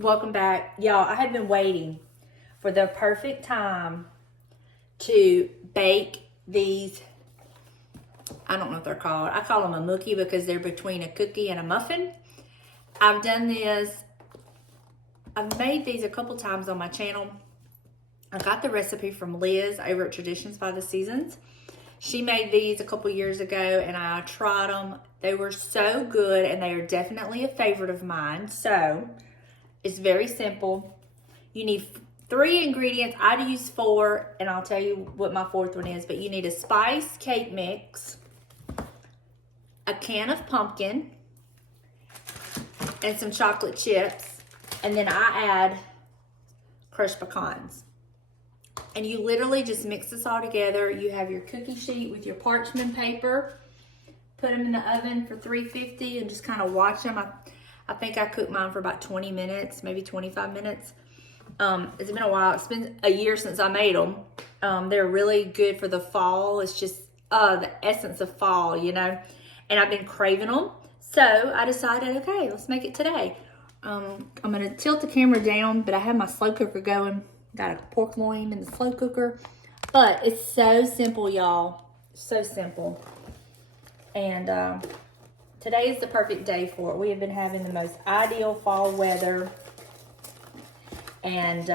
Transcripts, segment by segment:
Welcome back. Y'all, I have been waiting for the perfect time to bake these. I don't know what they're called. I call them a mookie because they're between a cookie and a muffin. I've done this. I've made these a couple times on my channel. I got the recipe from Liz over at Traditions by the Seasons. She made these a couple years ago and I tried them. They were so good and they are definitely a favorite of mine. So it's very simple. You need 3 ingredients. I'd use 4 and I'll tell you what my 4th one is. But you need a spice cake mix, a can of pumpkin, and some chocolate chips. And then I add crushed pecans. And you literally just mix this all together. You have your cookie sheet with your parchment paper. Put them in the oven for 350 and just kind of watch them. I think I cooked mine for about 20 minutes, maybe 25 minutes. It's been a while. It's been a year since I made them. They're really good for the fall. It's just the essence of fall, you know. And I've been craving them. So I decided, okay, let's make it today. I'm going to tilt the camera down, but I have my slow cooker going. Got a pork loin in the slow cooker. But it's so simple, y'all. So simple. And today is the perfect day for it. We have been having the most ideal fall weather. And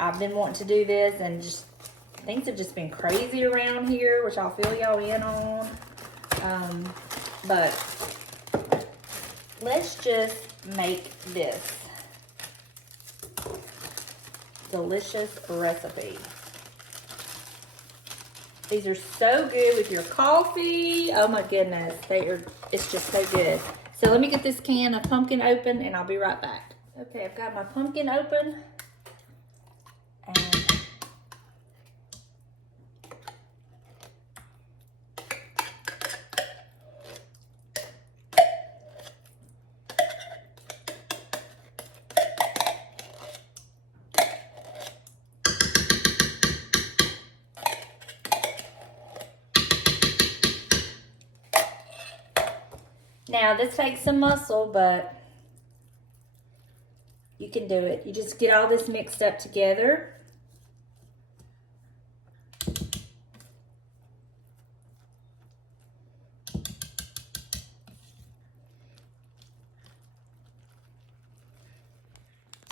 I've been wanting to do this, and just things have just been crazy around here, which I'll fill y'all in on. But let's just make this delicious recipe. These are so good with your coffee. Oh my goodness, it's just so good. So let me get this can of pumpkin open and I'll be right back. Okay, I've got my pumpkin open. And now this takes some muscle, but you can do it. You just get all this mixed up together.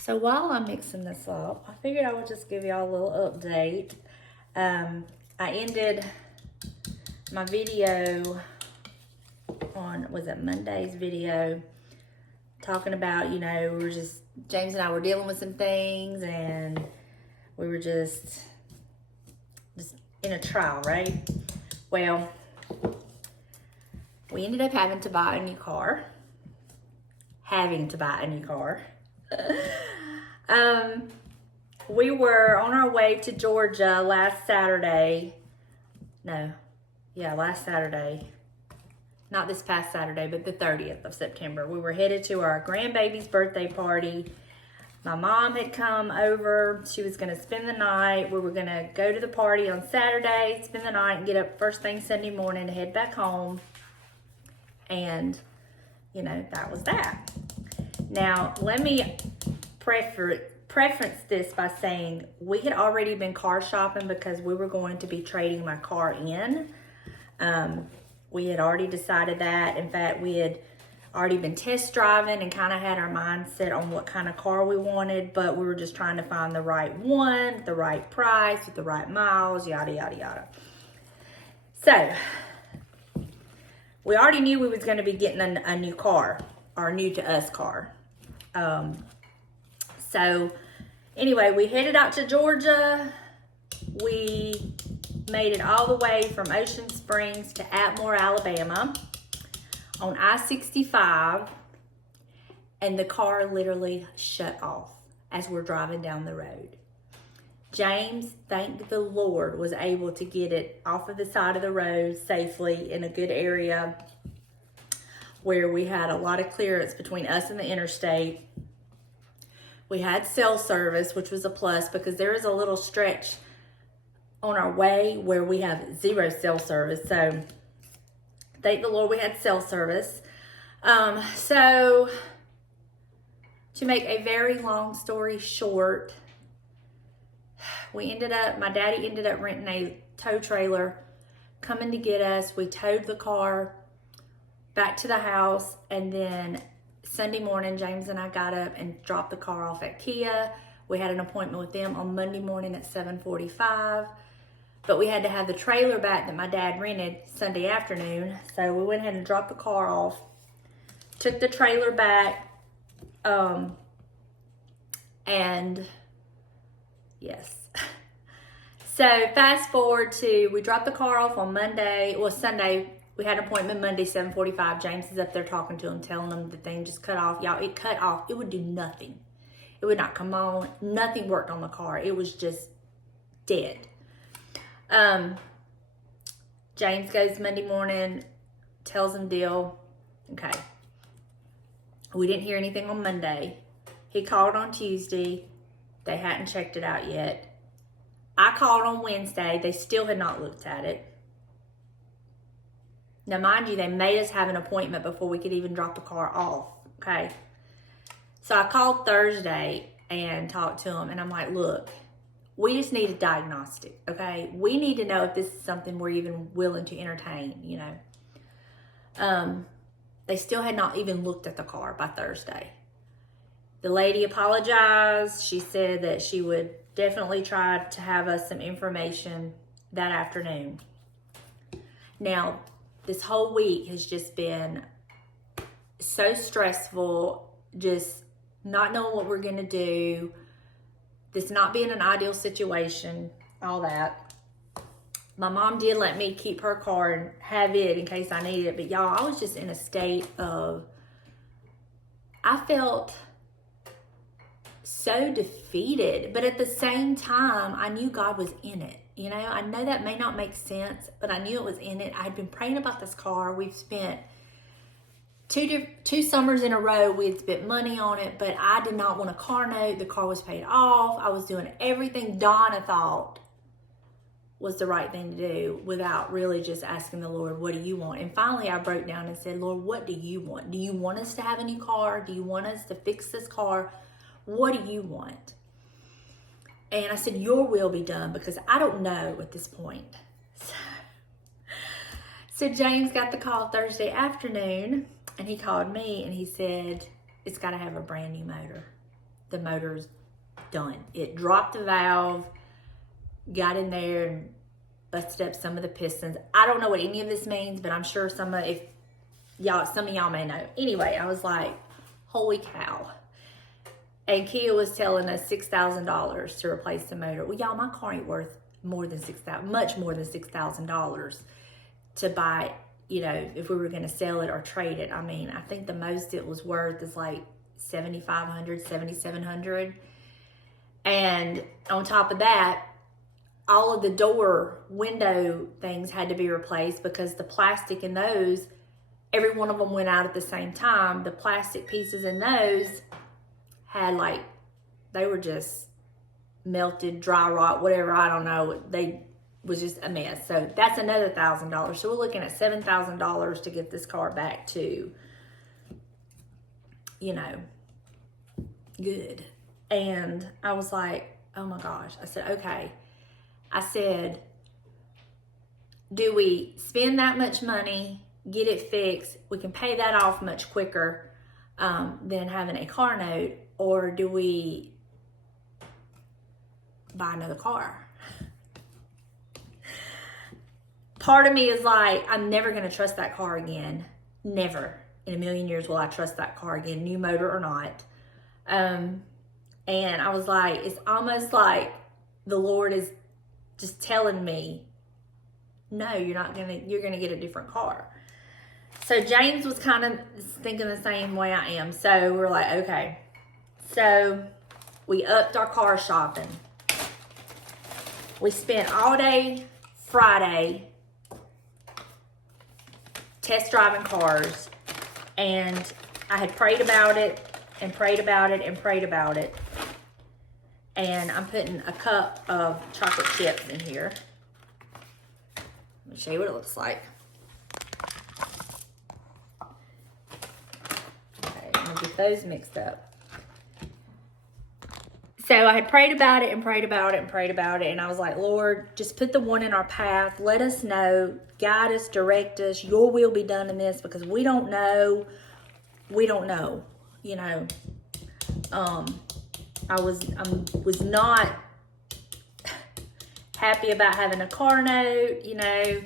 So while I'm mixing this up, I figured I would just give y'all a little update. I ended my video on, was it Monday's video, talking about, you know, we were just, James and I were dealing with some things and we were just in a trial, right? Well, we ended up having to buy a new car. We were on our way to Georgia last Saturday. Last Saturday. Not this past Saturday, but the 30th of September. We were headed to our grandbaby's birthday party. My mom had come over. She was going to spend the night. We were going to go to the party on Saturday, spend the night, and get up first thing Sunday morning to head back home. And, you know, that was that. Now, let me preference this by saying we had already been car shopping because we were going to be trading my car in. We had already decided that. In fact, we had already been test driving and kind of had our mindset on what kind of car we wanted, but we were just trying to find the right one, the right price, with the right miles, yada, yada, yada. So, we already knew we was going to be getting a new car, or new to us car. So, anyway, we headed out to Georgia. We made it all the way from Ocean Springs to Atmore, Alabama on I-65, and the car literally shut off as we're driving down the road. James, thank the Lord, was able to get it off of the side of the road safely in a good area where we had a lot of clearance between us and the interstate. We had cell service, which was a plus because there is a little stretch on our way where we have 0 cell service. So thank the Lord we had cell service. So To make a very long story short, my daddy ended up renting a tow trailer, coming to get us. We towed the car back to the house, and then Sunday morning, James and I got up and dropped the car off at Kia. We had an appointment with them on Monday morning at 7:45, but we had to have the trailer back that my dad rented Sunday afternoon. So we went ahead and dropped the car off, took the trailer back, and yes. So fast forward to, we dropped the car off on Sunday. We had an appointment Monday, 7:45. James is up there talking to him, telling him the thing just cut off. Y'all, it cut off. It would do nothing. It would not come on. Nothing worked on the car. It was just dead. James goes Monday morning, tells him deal. Okay. We didn't hear anything on Monday. He called on Tuesday. They hadn't checked it out yet. I called on Wednesday. They still had not looked at it. Now, mind you, they made us have an appointment before we could even drop the car off, okay? So I called Thursday and talked to him, and I'm like, look, we just need a diagnostic, okay? We need to know if this is something we're even willing to entertain, you know? They still had not even looked at the car by Thursday. The lady apologized. She said that she would definitely try to have us some information that afternoon. Now, this whole week has just been so stressful, just not knowing what we're going to do, this not being an ideal situation, all that. My mom did let me keep her car and have it in case I needed it, but y'all, I was just in a state of, I felt so defeated, but at the same time, I knew God was in it. You know, I know that may not make sense, but I knew it was in it. I had been praying about this car. We've spent two summers in a row. We had spent money on it, but I did not want a car note. The car was paid off. I was doing everything Donna thought was the right thing to do without really just asking the Lord, what do you want? And finally, I broke down and said, Lord, what do you want? Do you want us to have a new car? Do you want us to fix this car? What do you want? And I said, your will be done, because I don't know at this point. So James got the call Thursday afternoon, and he called me and he said, it's got to have a brand new motor. The motor's done. It dropped the valve, got in there and busted up some of the pistons. I don't know what any of this means, but I'm sure some of y'all may know. Anyway, I was like, holy cow. And Kia was telling us $6,000 to replace the motor. Well, y'all, my car ain't worth more than much more than $6,000 to buy, you know, if we were going to sell it or trade it. I mean, I think the most it was worth is like $7,500, $7,700. And on top of that, all of the window things had to be replaced, because the plastic in those, every one of them went out at the same time. The plastic pieces in those had they were just melted, dry rot, whatever, I don't know. They was just a mess. So that's another $1,000. So we're looking at $7,000 to get this car back to, you know, good. And I was like, oh my gosh. I said, okay. I said, do we spend that much money, get it fixed? We can pay that off much quicker than having a car note. Or do we buy another car? Part of me is like, I'm never going to trust that car again. Never in a million years will I trust that car again, new motor or not. And I was like, it's almost like the Lord is just telling me, no, you're going to get a different car. So James was kind of thinking the same way I am. So we're like, okay. So we upped our car shopping. We spent all day Friday test driving cars, and I had prayed about it and prayed about it and prayed about it. And I'm putting a cup of chocolate chips in here. Let me show you what it looks like. Okay, I'm gonna get those mixed up. So I had prayed about it and prayed about it and prayed about it. And I was like, Lord, just put the one in our path. Let us know. Guide us, direct us. Your will be done in this, because we don't know. We don't know, you know. I was not happy about having a car note, you know.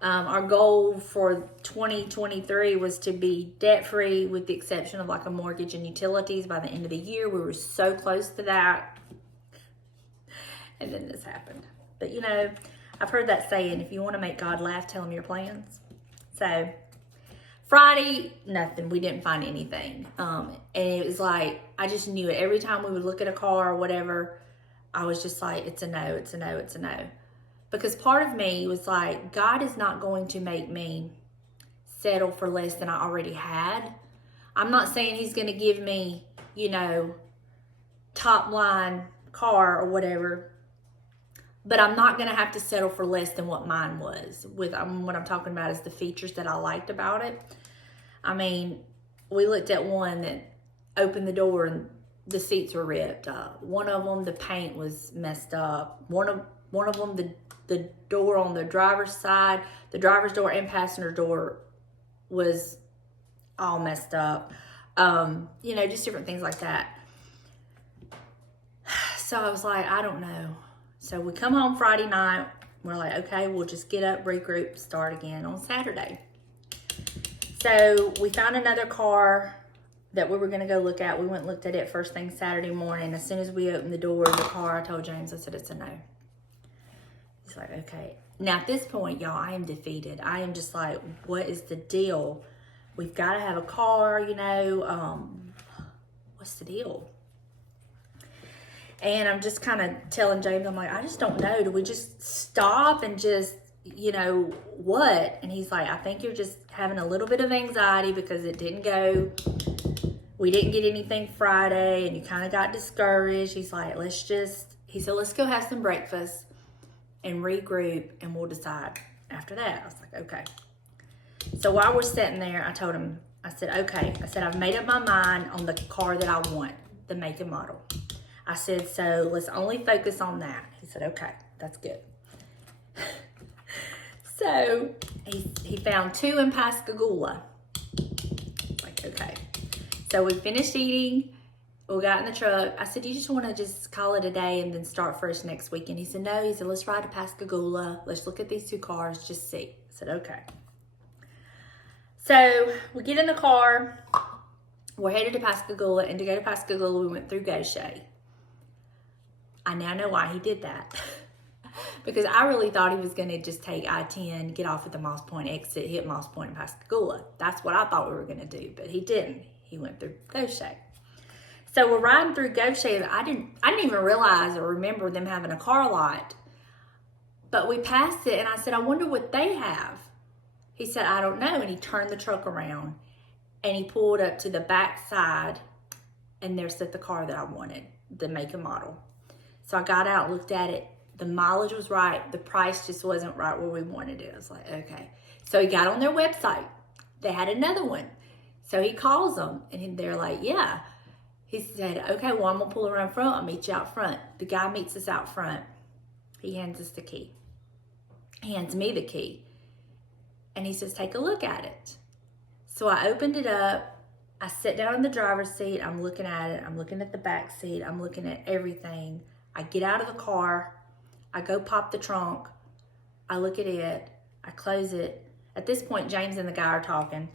Our goal for 2023 was to be debt-free with the exception of like a mortgage and utilities by the end of the year. We were so close to that. And then this happened. But, you know, I've heard that saying, if you want to make God laugh, tell him your plans. So, Friday, nothing. We didn't find anything. And it was like, I just knew it. Every time we would look at a car or whatever, I was just like, it's a no, it's a no, it's a no. Because part of me was like, God is not going to make me settle for less than I already had. I'm not saying he's going to give me, you know, top line car or whatever. But I'm not going to have to settle for less than what mine was. With what I'm talking about is the features that I liked about it. I mean, we looked at one that opened the door and the seats were ripped up. One of them, the paint was messed up. One of them, the door on the driver's side, the driver's door and passenger door was all messed up. You know, just different things like that. So I was like, I don't know. So we come home Friday night. We're like, okay, we'll just get up, regroup, start again on Saturday. So we found another car that we were going to go look at. We went and looked at it first thing Saturday morning. As soon as we opened the door of the car, I told James, I said, it's a no. He's like, okay. Now at this point, y'all, I am defeated. I am just like, what is the deal? We've got to have a car, you know. What's the deal? And I'm just kind of telling James, I'm like, I just don't know. Do we just stop and just, you know, what? And he's like, I think you're just having a little bit of anxiety because it didn't go. We didn't get anything Friday and you kind of got discouraged. He's like, he said, let's go have some breakfast and regroup and we'll decide after that. I was like, okay. So while we're sitting there, I told him, I said, okay. I said, I've made up my mind on the car that I want, the make and model. I said, so let's only focus on that. He said, okay, that's good. So he found two in Pascagoula. Like, okay. So we finished eating. We got in the truck. I said, you just want to just call it a day and then start fresh next weekend? He said, no. He said, let's ride to Pascagoula. Let's look at these two cars, just see. I said, okay. So we get in the car. We're headed to Pascagoula. And to go to Pascagoula, we went through Gaucher. I now know why he did that. Because I really thought he was going to just take I-10, get off at the Moss Point exit, hit Moss Point in Pascagoula. That's what I thought we were going to do, but he didn't. He went through Gaucher. So we're riding through Gaucher. I didn't even realize or remember them having a car lot. But we passed it, and I said, I wonder what they have. He said, I don't know. And he turned the truck around, and he pulled up to the back side, and there sat the car that I wanted, the make and model. So I got out, looked at it. The mileage was right. The price just wasn't right where we wanted it. I was like, okay. So he got on their website. They had another one. So he calls them, and they're like, yeah. He said, okay, well, I'm going to pull around front. I'll meet you out front. The guy meets us out front. He hands us the key. He hands me the key. And he says, take a look at it. So I opened it up. I sat down in the driver's seat. I'm looking at it. I'm looking at the back seat. I'm looking at everything. I get out of the car. I go pop the trunk. I look at it. I close it. At this point, James and the guy are talking.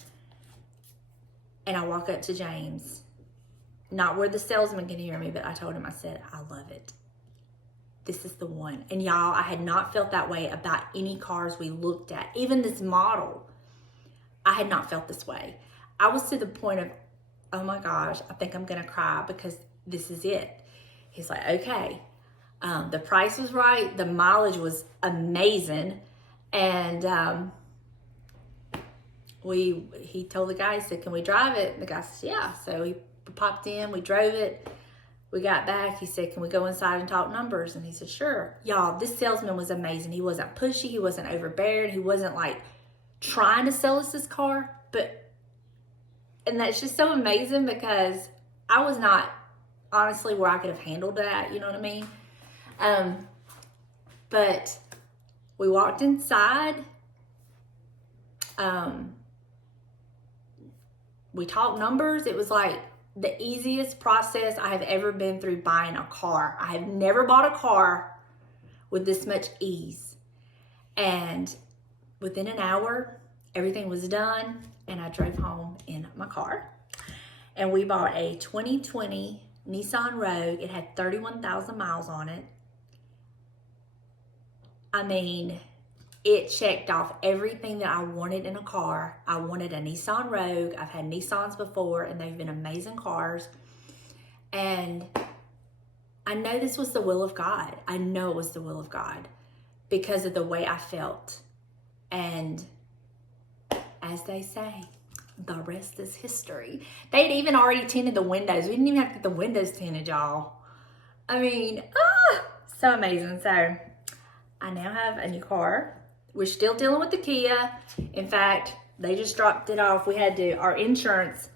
And I walk up to James. Not where the salesman can hear me, but I told him, I said, I love it. This is the one. And y'all, I had not felt that way about any cars we looked at. Even this model, I had not felt this way. I was to the point of, oh my gosh, I think I'm going to cry because this is it. He's like, okay. The price was right. The mileage was amazing. And he told the guy, he said, can we drive it? And the guy said, yeah. So he popped in, we drove it. We got back. He said, can we go inside and talk numbers? And he said, sure. Y'all, this salesman was amazing. He wasn't pushy. He wasn't overbearing. He wasn't like trying to sell us this car. And that's just so amazing because I was not honestly where I could have handled that, you know what I mean? But we walked inside. We talked numbers. It was like the easiest process I have ever been through buying a car. I have never bought a car with this much ease. And within an hour, everything was done, and I drove home in my car. And we bought a 2020 Nissan Rogue. It had 31,000 miles on it. I mean, it checked off everything that I wanted in a car. I wanted a Nissan Rogue. I've had Nissans before, and they've been amazing cars. And I know this was the will of God. I know it was the will of God because of the way I felt. And as they say, the rest is history. They'd even already tinted the windows. We didn't even have to get the windows tinted, y'all. I mean, so amazing. So I now have a new car. We're still dealing with the Kia. In fact, they just dropped it off. We had to, our insurance,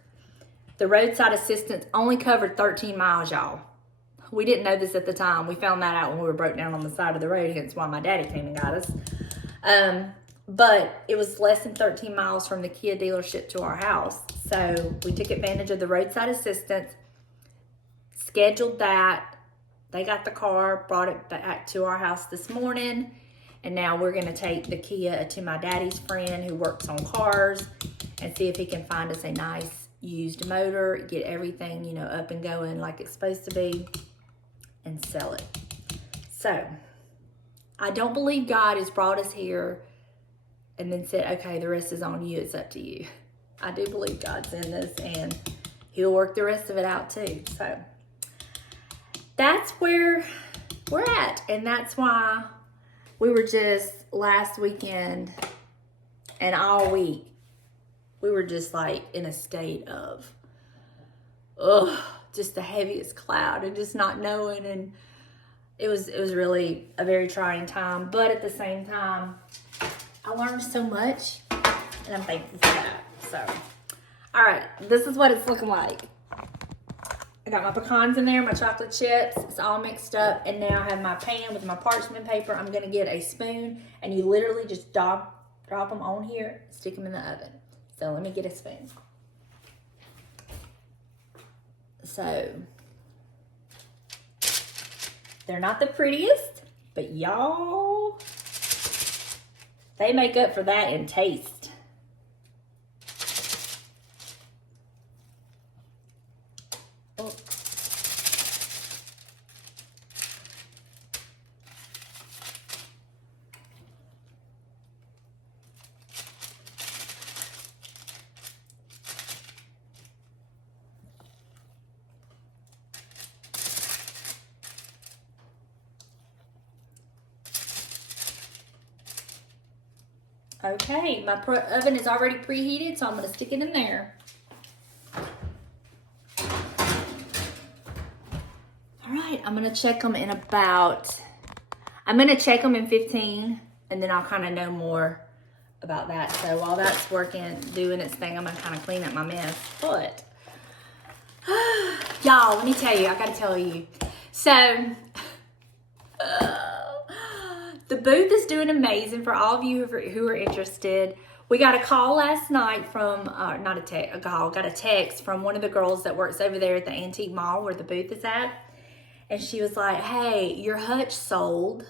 the roadside assistance only covered 13 miles, y'all. We didn't know this at the time. We found that out when we were broke down on the side of the road, hence why my daddy came and got us. But it was less than 13 miles from the Kia dealership to our house. So we took advantage of the roadside assistance, scheduled that. They got the car, brought it back to our house this morning. And now we're gonna take the Kia to my daddy's friend who works on cars and see if he can find us a nice used motor, get everything, you know, up and going like it's supposed to be, and sell it. So I don't believe God has brought us here and then said, okay, the rest is on you, it's up to you. I do believe God's in this, and he'll work the rest of it out too. So that's where we're at, and that's why we were just last weekend and all week, we were just like in a state of, just the heaviest cloud and just not knowing. And it was really a very trying time, but at the same time, I learned so much, and I'm thankful for that. So, all right, this is what it's looking like. I got my pecans in there, my chocolate chips. It's all mixed up, and now I have my pan with my parchment paper. I'm gonna get a spoon, and you literally just drop them on here, stick them in the oven. So let me get a spoon. So they're not the prettiest, but y'all, they make up for that in taste. Oh. Okay, my oven is already preheated, so I'm gonna stick it in there. All right, I'm gonna check them in 15, and then I'll kind of know more about that. So while that's working, doing its thing, I'm gonna kind of clean up my mess. But y'all, let me tell you, I gotta tell you. So the booth is doing amazing for all of you who are interested. We got a call last night from, got a text from one of the girls that works over there at the antique mall where the booth is at. And she was like, hey, your hutch sold.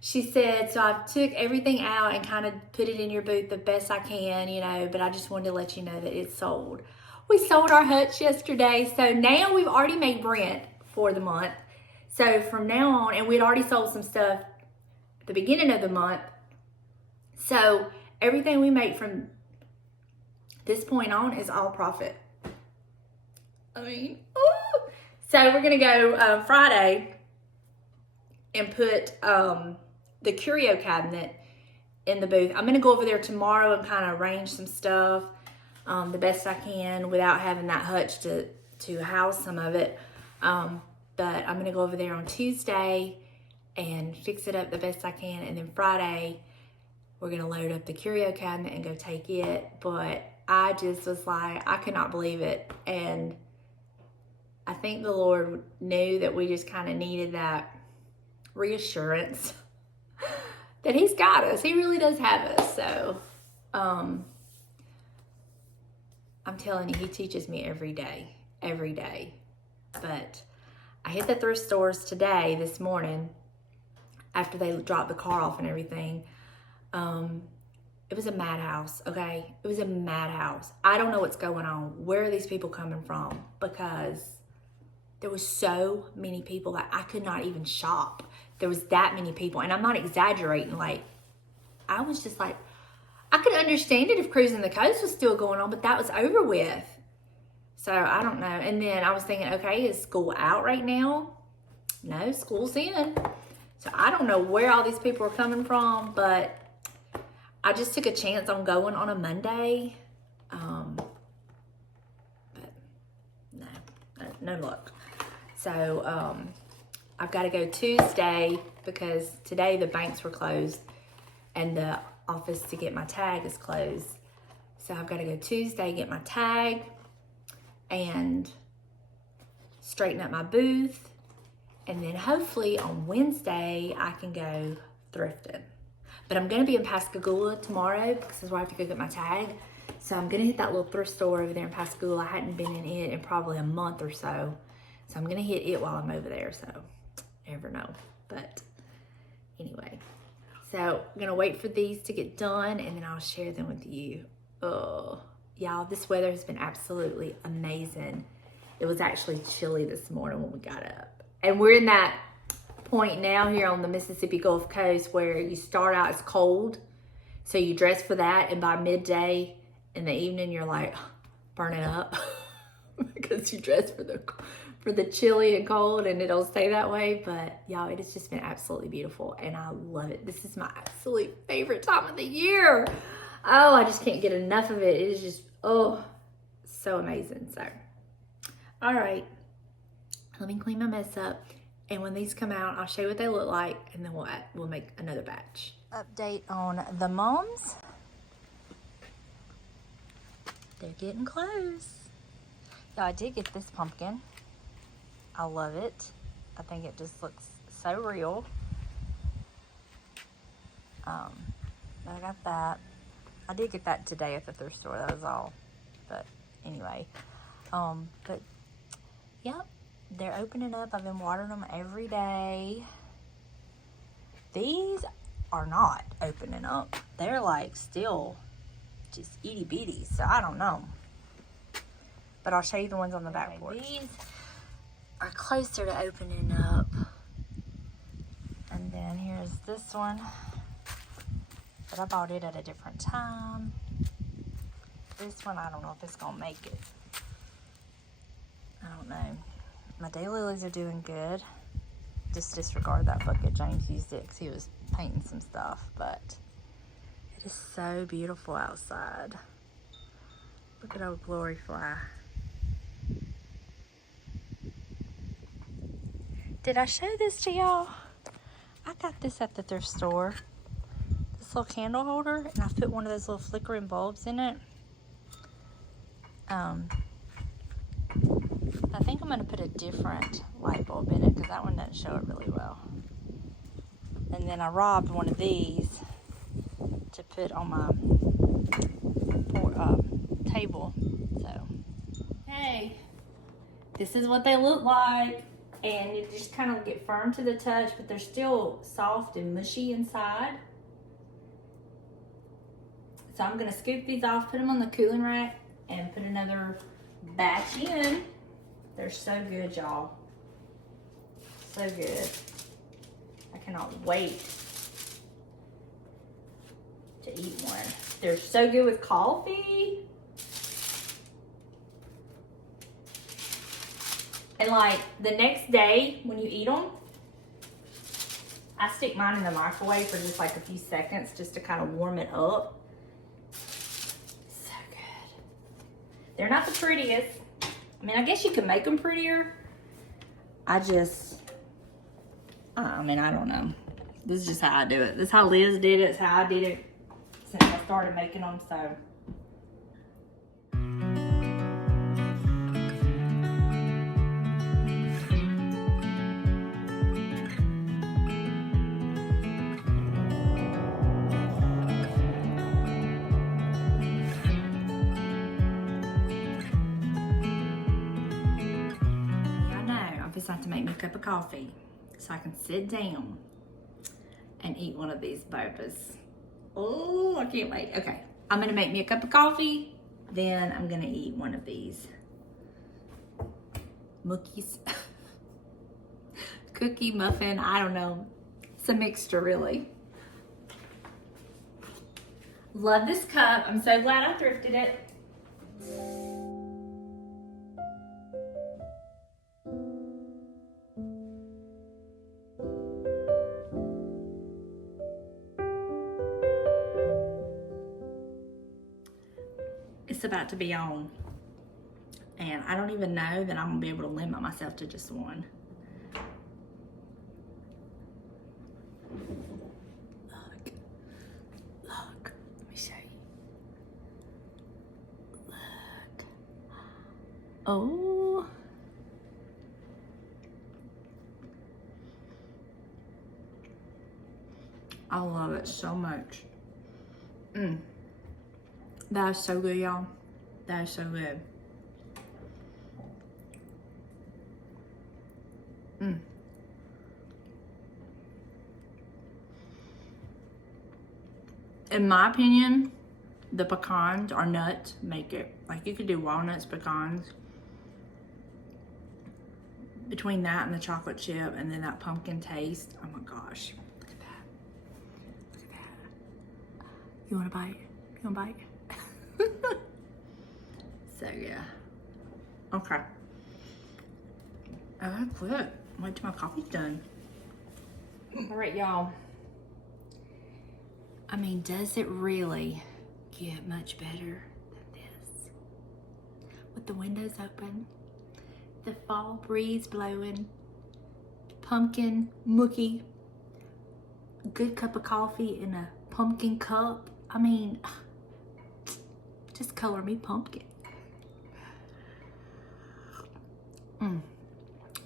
She said, so I took everything out and kind of put it in your booth the best I can, you know, but I just wanted to let you know that it's sold. We sold our hutch yesterday. So now we've already made rent for the month. So from now on, and we'd already sold some stuff at the beginning of the month. So everything we make from this point on is all profit. I mean, ooh. So we're gonna go Friday and put the curio cabinet in the booth. I'm gonna go over there tomorrow and kind of arrange some stuff the best I can without having that hutch to house some of it. But I'm gonna go over there on Tuesday and fix it up the best I can. And then Friday, we're gonna load up the curio cabinet and go take it. But I just was like, I could not believe it. And I think the Lord knew that we just kind of needed that reassurance that He's got us. He really does have us. So, I'm telling you, He teaches me every day. But I hit the thrift stores this morning, after they dropped the car off and everything. It was a madhouse, okay? It was a madhouse. I don't know what's going on. Where are these people coming from? Because there was so many people that I could not even shop. There was that many people, and I'm not exaggerating. Like, I was just like, I could understand it if Cruising the Coast was still going on, but that was over with. So, I don't know. And then I was thinking, okay, is school out right now? No, school's in. So, I don't know where all these people are coming from, but I just took a chance on going on a Monday. But no luck. So, I've got to go Tuesday because today the banks were closed and the office to get my tag is closed. So I've got to go Tuesday, get my tag and straighten up my booth. And then hopefully on Wednesday, I can go thrifting. But I'm going to be in Pascagoula tomorrow because that's where I have to go get my tag. So I'm going to hit that little thrift store over there in Pascagoula. I hadn't been in it in probably a month or so. So I'm going to hit it while I'm over there. So never know. But anyway. So I'm going to wait for these to get done and then I'll share them with you. Oh, y'all, this weather has been absolutely amazing. It was actually chilly this morning when we got up. And we're in that point now here on the Mississippi Gulf Coast where you start out as cold. So you dress for that and by midday in the evening, you're like burning up because you dress for the chilly and cold and it'll stay that way. But y'all, it has just been absolutely beautiful and I love it. This is my absolute favorite time of the year. Oh, I just can't get enough of it. It is just, oh, so amazing. So, all right, let me clean my mess up. And when these come out, I'll show you what they look like and then we'll make another batch. Update on the mums. They're getting close. Y'all, I did get this pumpkin. I love it. I think it just looks so real. But I got that. I did get that today at the thrift store. That was all. But anyway. But yep, they're opening up. I've been watering them every day. These are not opening up. They're like still just itty bitty. So I don't know. But I'll show you the ones on the back porch. These are closer to opening up. And then here's this one. But I bought it at a different time. This one, I don't know if it's gonna make it. I don't know. My daylilies are doing good. Just disregard that bucket. James used it because he was painting some stuff. But it is so beautiful outside. Look at old Glory Fly. Did I show this to y'all? I got this at the thrift store. This little candle holder, and I put one of those little flickering bulbs in it. I think I'm going to put a different light bulb in it because that one doesn't show it really well. And then I robbed one of these to put on my table. So, hey, this is what they look like. And you just kind of get firm to the touch, but they're still soft and mushy inside. So I'm going to scoop these off, put them on the cooling rack, and put another batch in. They're so good, y'all. So good. I cannot wait to eat one. They're so good with coffee. And like the next day when you eat them, I stick mine in the microwave for just like a few seconds just to kind of warm it up. So good. They're not the prettiest. I mean, I guess you can make them prettier. I mean, I don't know. This is just how I do it. This is how Liz did it. It's how I did it since I started making them, so. decide to make me a cup of coffee so I can sit down and eat one of these bobas. Oh, I can't wait. Okay, I'm gonna make me a cup of coffee, then I'm gonna eat one of these mookies. Cookie, muffin, I don't know. It's a mixture, really. Love this cup. I'm so glad I thrifted it. It's about to be on. And I don't even know that I'm gonna be able to limit myself to just one. Look, let me show you. Look. Oh. I love it so much. That is so good, y'all. That is so good. In my opinion, the pecans or nuts make it. Like, you could do walnuts, pecans. Between that and the chocolate chip and then that pumpkin taste, oh my gosh. Look at that. Look at that. You want a bite? You want a bite? So yeah. Okay. I gotta quit. Wait till my coffee's done. All right, y'all. I mean, does it really get much better than this? With the windows open, the fall breeze blowing, pumpkin mookie, a good cup of coffee in a pumpkin cup. I mean, just color me pumpkin.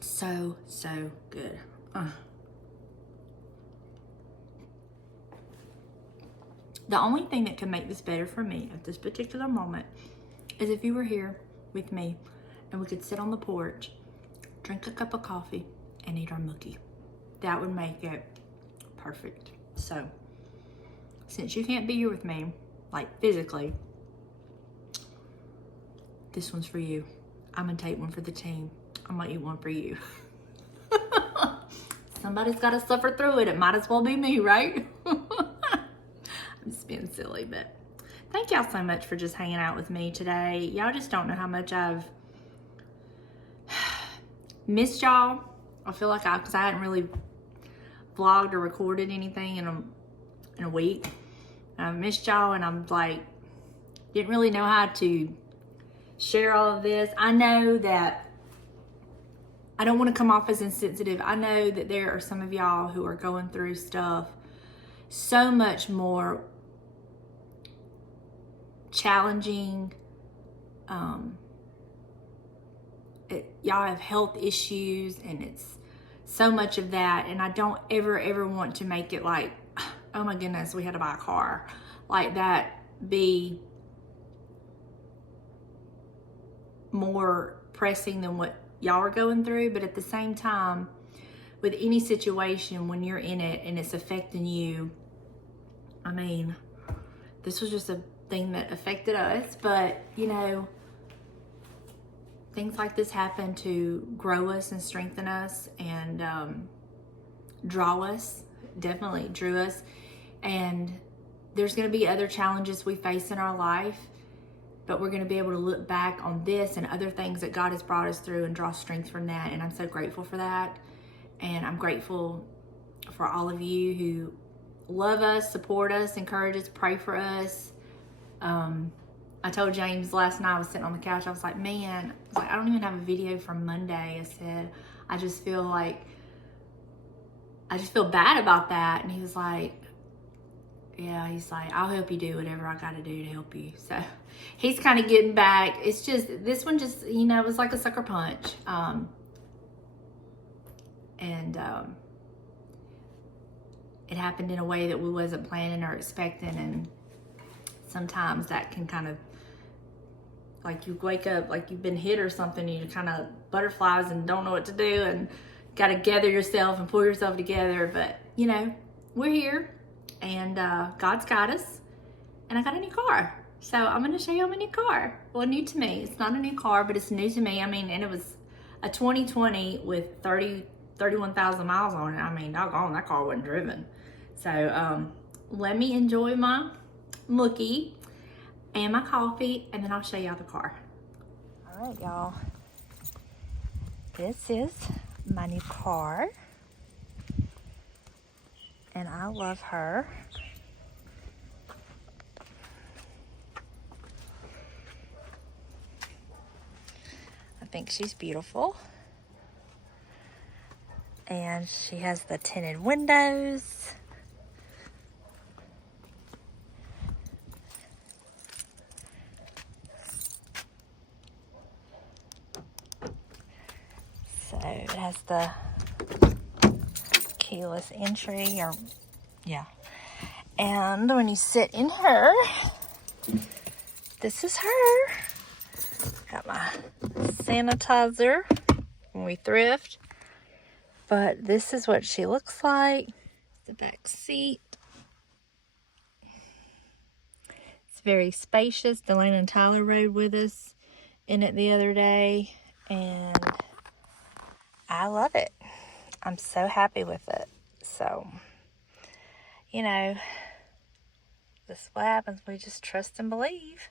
So, so good. The only thing that could make this better for me at this particular moment is if you were here with me and we could sit on the porch, drink a cup of coffee, and eat our mookie. That would make it perfect. So, since you can't be here with me, like physically, this one's for you. I'm gonna take one for the team. I'm gonna eat one for you. Somebody's gotta suffer through it. It might as well be me, right? I'm just being silly, but thank y'all so much for just hanging out with me today. Y'all just don't know how much I've missed y'all. I feel like because I hadn't really vlogged or recorded anything in a week. I've missed y'all, and I'm like, didn't really know how to share all of this. I know that I don't want to come off as insensitive. I know that there are some of y'all who are going through stuff so much more challenging. Y'all have health issues, and it's so much of that. And I don't ever want to make it like, oh my goodness, we had to buy a car. Like that be more pressing than what y'all are going through. But at the same time, with any situation, when you're in it and it's affecting you, I mean, this was just a thing that affected us, but you know, things like this happen to grow us and strengthen us and draw us, definitely drew us. And there's going to be other challenges we face in our life, but we're going to be able to look back on this and other things that God has brought us through and draw strength from that. And I'm so grateful for that. And I'm grateful for all of you who love us, support us, encourage us, pray for us. I told James last night, I was sitting on the couch, I was like, man, I don't even have a video from Monday. I said, I just feel bad about that. And he was like, yeah, he's like, I'll help you do whatever I got to do to help you. So he's kind of getting back. It's just, this one just, you know, it was like a sucker punch. It happened in a way that we wasn't planning or expecting. And sometimes that can kind of like you wake up like you've been hit or something, and you kind of butterflies and don't know what to do and got to gather yourself and pull yourself together. But you know, we're here, and God's got us, and I got a new car. So I'm going to show you my new car. Well, new to me. It's not a new car, but it's new to me. I mean, and it was a 2020 with 31,000 miles on it. I mean, doggone, that car wasn't driven. So let me enjoy my mookie and my coffee, and then I'll show y'all the car. All right, y'all. This is my new car, and I love her. I think she's beautiful. And she has the tinted windows. So it has the keyless entry, or yeah. And when you sit in her, this is her. Got my sanitizer when we thrift. But this is what she looks like. The back seat. It's very spacious. Delana and Tyler rode with us in it the other day, and I love it. I'm so happy with it. So, you know, this is what happens. We just trust and believe.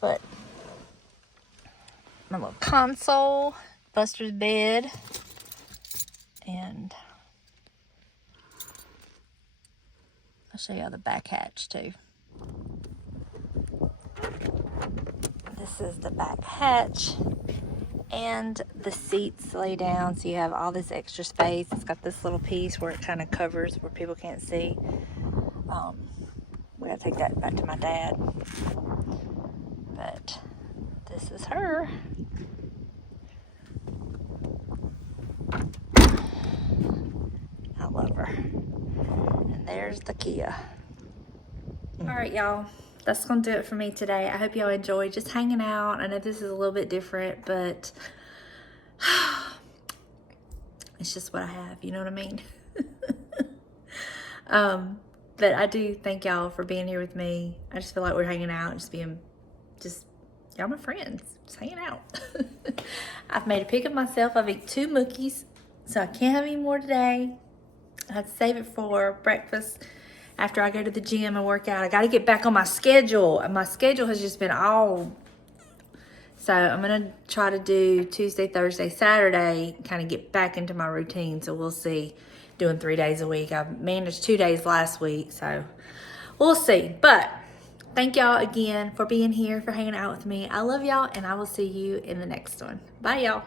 But my little console, Buster's bed, and I'll show you the back hatch too. This is the back hatch, and the seats lay down, so you have all this extra space. It's got this little piece where it kind of covers where people can't see. We gotta take that back to my dad. But this is her. I love her. And there's the Kia. All right, y'all. That's gonna do it for me today. I hope y'all enjoyed just hanging out. I know this is a little bit different, but it's just what I have, you know what I mean? But I do thank y'all for being here with me. I just feel like we're hanging out, y'all my friends, just hanging out. I've made a pick of myself. I've eaten 2 mookies, so I can't have any more today. I have to save it for breakfast after I go to the gym and work out. I got to get back on my schedule, and my schedule has just been all. So I'm going to try to do Tuesday, Thursday, Saturday, kind of get back into my routine. So we'll see, doing 3 days a week. I managed 2 days last week, so we'll see. But thank y'all again for being here, for hanging out with me. I love y'all, and I will see you in the next one. Bye, y'all.